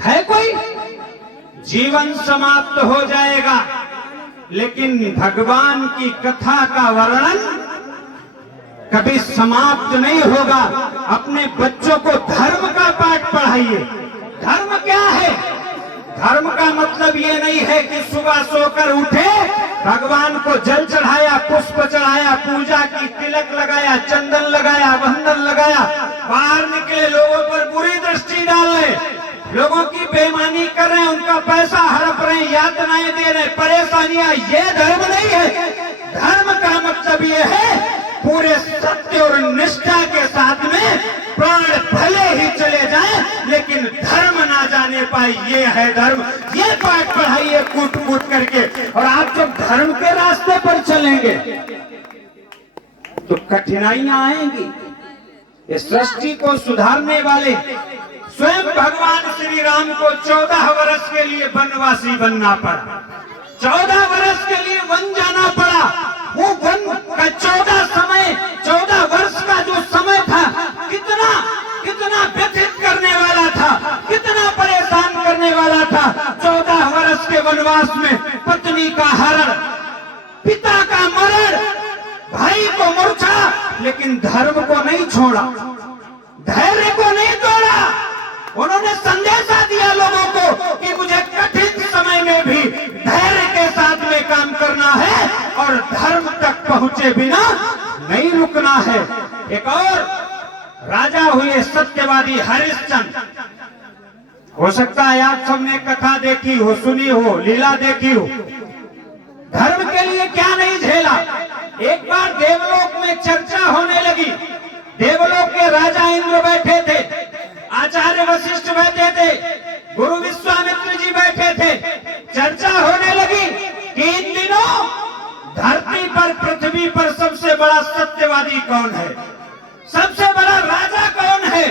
है कोई? जीवन समाप्त हो जाएगा, लेकिन भगवान की कथा का वर्णन कभी समाप्त नहीं होगा। अपने बच्चों को धर्म का पाठ पढ़ाइए। धर्म क्या है? धर्म का मतलब ये नहीं है कि सुबह सोकर उठे, भगवान को जल चढ़ाया, पुष्प चढ़ाया, पूजा की, तिलक लगाया, चंदन लगाया, वंदन लगाया, बाहर निकले लोगों पर बुरी दृष्टि डाल रहे, लोगों की बेईमानी कर रहे हैं, उनका पैसा हड़प रहे हैं, यातनाएं दे रहे हैं, परेशानियां, ये धर्म नहीं है। धर्म का मतलब ये है पूरे सत्य और निष्ठा के साथ में प्राण भले ही चले जाएं, लेकिन धर्म ना जाने पाए, ये है धर्म। ये पाठ पढ़ाइए कूट कूट करके। और आप जब धर्म के रास्ते पर चलेंगे तो कठिनाइयां आएंगी। इस सृष्टि को सुधारने वाले स्वयं भगवान श्री राम को 14 वर्ष के लिए वनवासी बनना पड़ा, 14 वर्ष के लिए वन जाना पड़ा। वो वन का 14 वर्ष का जो समय था, कितना कितना व्यथित करने वाला था, कितना परेशान करने वाला था। 14 वर्ष के वनवास में पत्नी का हरण, पिता का मरण, भाई को मूर्छा, लेकिन धर्म को नहीं छोड़ा, धैर्य को नहीं तोड़ा। उन्होंने संदेशा दिया लोगों को कि मुझे कठिन समय में भी धैर्य के साथ में काम करना है और धर्म तक पहुंचे बिना नहीं रुकना है। एक और राजा हुए सत्यवादी हरिश्चंद्र। हो सकता है आप सबने कथा देखी हो, सुनी हो, लीला देखी हो। धर्म के लिए क्या नहीं झेला। एक बार देवलोक में चर्चा होने लगी। देवलोक के राजा इंद्र बैठे थे, आचार्य वशिष्ठ बैठे थे, गुरु विश्वामित्र जी बैठे थे। चर्चा होने लगी कि इन दिनों धरती पर, पृथ्वी पर सबसे बड़ा सत्यवादी कौन है, सबसे बड़ा राजा कौन है,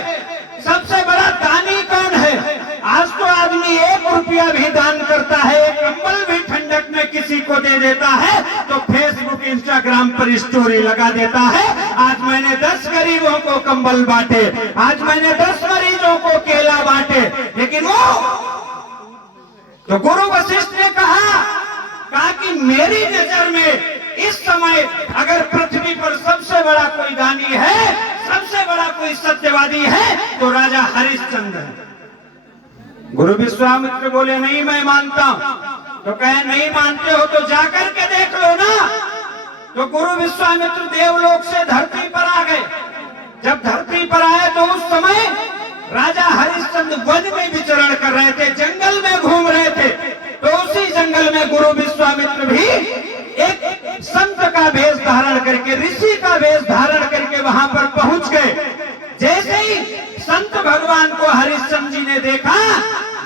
सबसे बड़ा दानी कौन है। आज तो आदमी 1 रुपया भी दान करता है, एक कंबल भी ठंडक में किसी को दे देता है तो फेसबुक, इंस्टाग्राम पर स्टोरी लगा देता है, आज मैंने 10 गरीबों को कंबल बांटे, आज मैंने 10 मरीजों को केला बांटे। लेकिन वो तो गुरु वशिष्ठ ने कहा कि मेरी नजर में इस समय अगर पृथ्वी पर सबसे बड़ा कोई दानी है, सबसे बड़ा कोई सत्यवादी है तो राजा हरिश्चंद्र है। गुरु विश्वामित्र बोले नहीं मैं मानता हूं। तो कहे नहीं मानते हो तो जाकर के देख लो ना। तो गुरु विश्वामित्र देवलोक से धरती पर आ गए। जब धरती पर आए तो उस समय राजा हरिश्चंद्र वन में विचरण कर रहे थे, जंगल में घूम रहे थे। तो उसी जंगल में गुरु विश्वामित्र भी एक संत का वेश धारण करके, ऋषि का वेश धारण करके वहां पर पहुंच गए। जैसे ही संत भगवान को हरिश्चंद्र जी ने देखा,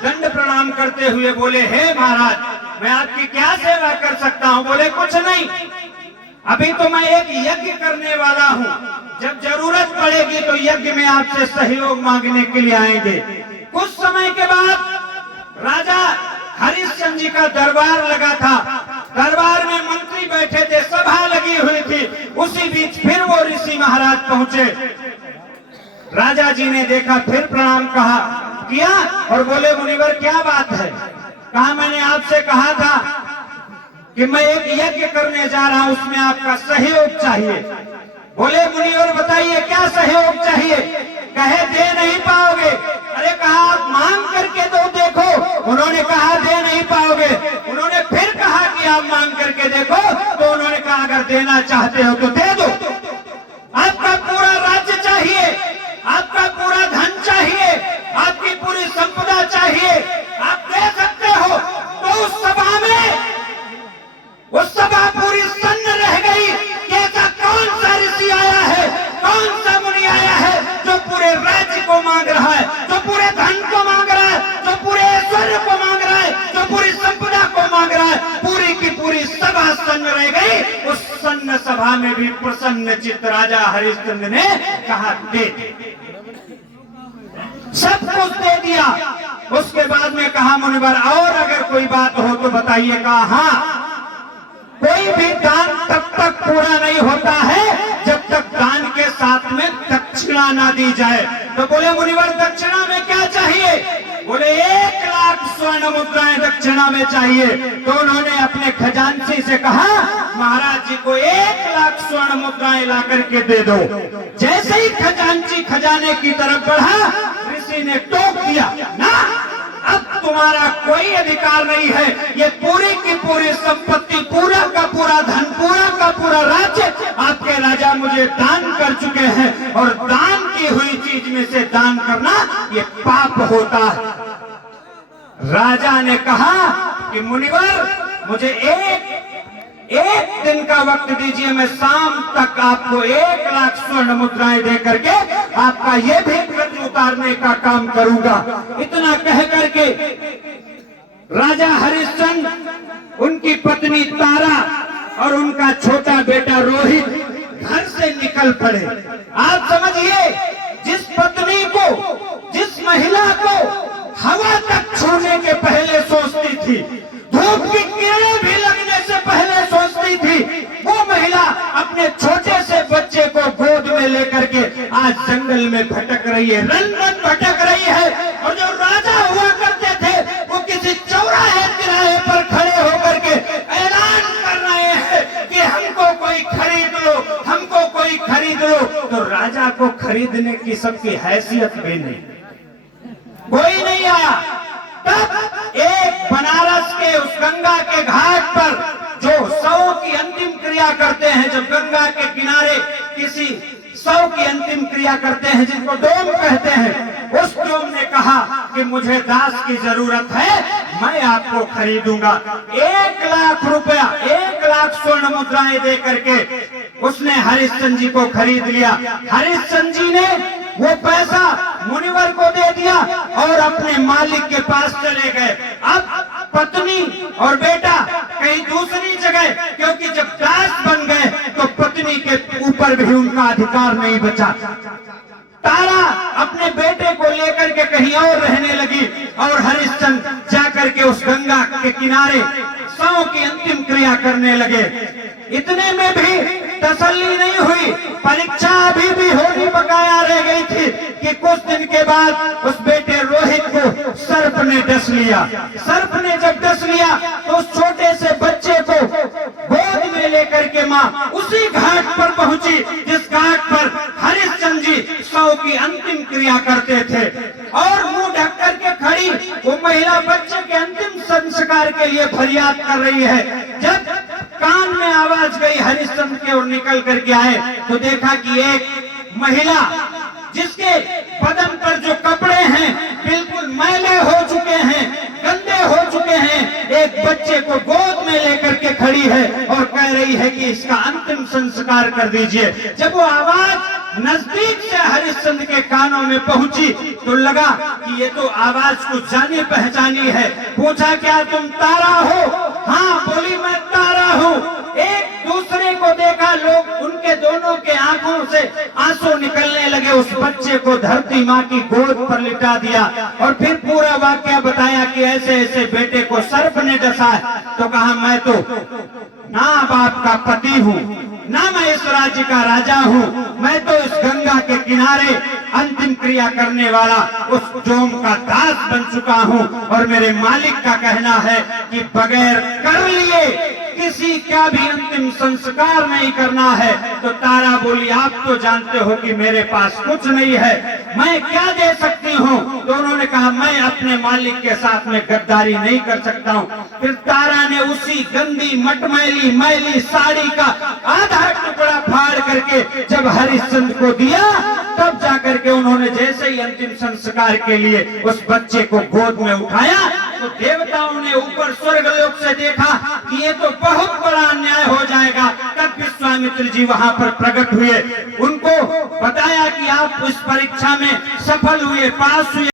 दंड प्रणाम करते हुए बोले हे महाराज मैं आपकी क्या सेवा कर सकता हूं। बोले कुछ नहीं, अभी तो मैं एक यज्ञ करने वाला हूं, जब जरूरत पड़ेगी तो यज्ञ में आपसे सहयोग मांगने के लिए आएंगे। कुछ समय के बाद राजा हरिश्चंद्र जी का दरबार लगा था, दरबार में मंत्री बैठे थे, सभा लगी हुई थी। उसी बीच फिर वो ऋषि महाराज पहुंचे। राजा जी ने देखा, फिर प्रणाम किया और बोले मुनिवर क्या बात है। कहा मैंने आपसे कहा था कि मैं एक यज्ञ करने जा रहा हूं, उसमें आपका सहयोग चाहिए। बोले मुनिवर बताइए क्या सहयोग चाहिए। कहे दे नहीं पाओगे। अरे कहा आप मांग करके तो देखो। उन्होंने कहा दे नहीं पाओगे। उन्होंने फिर कहा कि आप मांग करके देखो। तो उन्होंने कहा अगर देना चाहते हो तो दे दो। आपका पूरा राज्य चाहिए, आपका पूरा धन चाहिए, आपकी पूरी संपदा चाहिए, आप दे सकते हो। तो उस सभा में वो सभा पूरी सन्न रह गई कि ऐसा कौन सा ऋषि आया है, कौन सा मुनि आया है जो पूरे राज्य को मांग रहा है, जो पूरे धन को मांग रहा है, जो पूरे ऐश्वर्य को मांग रहा है, जो पूरी संपदा को मांग रहा है। पूरी की पूरी सभा सन्न रह गई। उस सन्न सभा में भी प्रसन्न चित्त राजा हरिश्चंद्र ने कहा दे, सब कुछ दे दिया। उसके बाद में कहा मुनिवर और अगर कोई बात हो तो बताइए। कहा हाँ, कोई भी दान तब तक पूरा नहीं होता है जब तक दान के साथ में दक्षिणा ना दी जाए। तो बोले मुनिवर दक्षिणा में क्या चाहिए। बोले 1 स्वर्ण मुद्राएं दक्षिणा में चाहिए। तो उन्होंने अपने खजांची से कहा, महाराज जी को 1 लाख स्वर्ण मुद्राएं ला करके दे दो। जैसे ही खजांची खजाने की तरफ बढ़ा, ऋषि ने टोक दिया, ना, अब तुम्हारा कोई अधिकार नहीं है। ये पूरी की पूरी संपत्ति, पूरा का पूरा धन, पूरा का पूरा राज्य आपके राजा मुझे दान कर चुके हैं, और दान की हुई चीज में से दान करना ये पाप होता है। राजा ने कहा कि मुनिवर, मुझे एक दिन का वक्त दीजिए, मैं शाम तक आपको 1 लाख स्वर्ण मुद्राएं दे करके आपका ये भी कर्ज उतारने का काम करूंगा। इतना कह करके राजा हरिश्चंद्र, उनकी पत्नी तारा और उनका छोटा बेटा रोहित घर से निकल पड़े। आप समझिए, जिस पत्नी को, जिस महिला को हवा तक छूने के पहले सोचती थी, धूप की किरणें भी लगने से पहले सोचती थी, वो महिला अपने छोटे से बच्चे को गोद में लेकर के आज जंगल में भटक रही है, रन रन भटक रही है। और जो राजा हुआ करते थे, वो किसी चौराहे तिराहे पर खड़े होकर के ऐलान कर रहे हैं कि हमको कोई खरीद लो, हमको कोई खरीद लो। तो राजा को खरीदने की सबकी हैसियत भी नहीं, कोई नहीं आया। तब एक बनारस के उस गंगा के घाट पर जो शव की अंतिम क्रिया करते हैं, जब गंगा के किनारे किसी शव की अंतिम क्रिया करते हैं, जिनको डोम कहते हैं, उस डोम ने कहा कि मुझे दास की जरूरत है, मैं आपको खरीदूंगा। 1 लाख रुपया, 1 लाख स्वर्ण मुद्राएं दे करके उसने हरिश्चंद्र जी को खरीद लिया। हरिश्चंद्र जी ने वो पैसा मुनिवर को दे दिया और अपने मालिक के पास चले गए। अब पत्नी और बेटा कहीं दूसरी जगह, क्योंकि जब दास बन गए तो पत्नी के ऊपर भी उनका अधिकार नहीं बचा। तारा अपने बेटे को लेकर के कहीं और रहने लगी और हरिश्चंद्र जाकर के उस गंगा के किनारे शव की अंतिम क्रिया करने लगे। इतने में भी तसल्ली नहीं हुई, परीक्षा अभी भी होनी बकाया रह गई थी कि कुछ दिन के बाद उस बेटे रोहित को सर्प ने डस लिया। सर्प ने जब डस लिया तो उस छोटे से बच्चे को गोद में लेकर के माँ उसी घाट पर पहुंची जिस घाट पर हरिश्चंद्र जी शव की अंतिम क्रिया करते थे, और मुंह ढक करके खड़ी वो महिला बच्चे के अंतिम संस्कार के लिए फरियाद कर रही है। जब कान में आवाज गई हरिश्चंद्र की ओर निकल करके आए तो देखा कि एक महिला, जिसके बदन पर जो कपड़े हैं बिल्कुल मैले हो चुके हैं, गंदे हो चुके हैं, एक बच्चे को गोद में लेकर के खड़ी है और कह रही है कि इसका अंतिम संस्कार कर दीजिए। जब वो आवाज नजदीक से हरिश्चंद्र के कानों में पहुंची तो लगा कि ये तो आवाज कुछ जानी पहचानी है। पूछा, क्या तुम तारा हो? हाँ, बोली मैं तारा हूँ। एक दूसरे को देखा, लोग उनके दोनों के आंखों से आंसू निकलने लगे। उस बच्चे को धरती माँ की गोद पर लिटा दिया और फिर पूरा वाकया बताया कि ऐसे ऐसे बेटे को सर्प ने डसा है। तो कहा, मैं तो ना बाप का पति हूँ, ना मैं इस राज्य का राजा हूँ, मैं तो इस गंगा के किनारे अंतिम क्रिया करने वाला उस डोम का दास बन चुका हूँ, और मेरे मालिक का कहना है कि बगैर कर लिए किसी का भी अंतिम संस्कार नहीं करना है। तो तारा बोली, आप तो जानते हो कि मेरे पास कुछ नहीं है, मैं क्या दे सकती हूँ? तो उन्होंने कहा, मैं अपने मालिक के साथ में गद्दारी नहीं कर सकता हूँ। फिर तारा ने उसी गंदी मटमैली मैली साड़ी का आधा टुकड़ा फाड़ करके जब हरिश्चंद्र को दिया, तब जाकर के उन्होंने जैसे ही अंतिम संस्कार के लिए उस बच्चे को गोद में उठाया तो देवताओं ने ऊपर स्वर्गलोक से देखा कि ये तो बहुत बड़ा अन्याय हो जाएगा। तब विश्वामित्र जी वहां पर प्रकट हुए, उनको बताया कि आप इस परीक्षा में सफल हुए, पास हुए।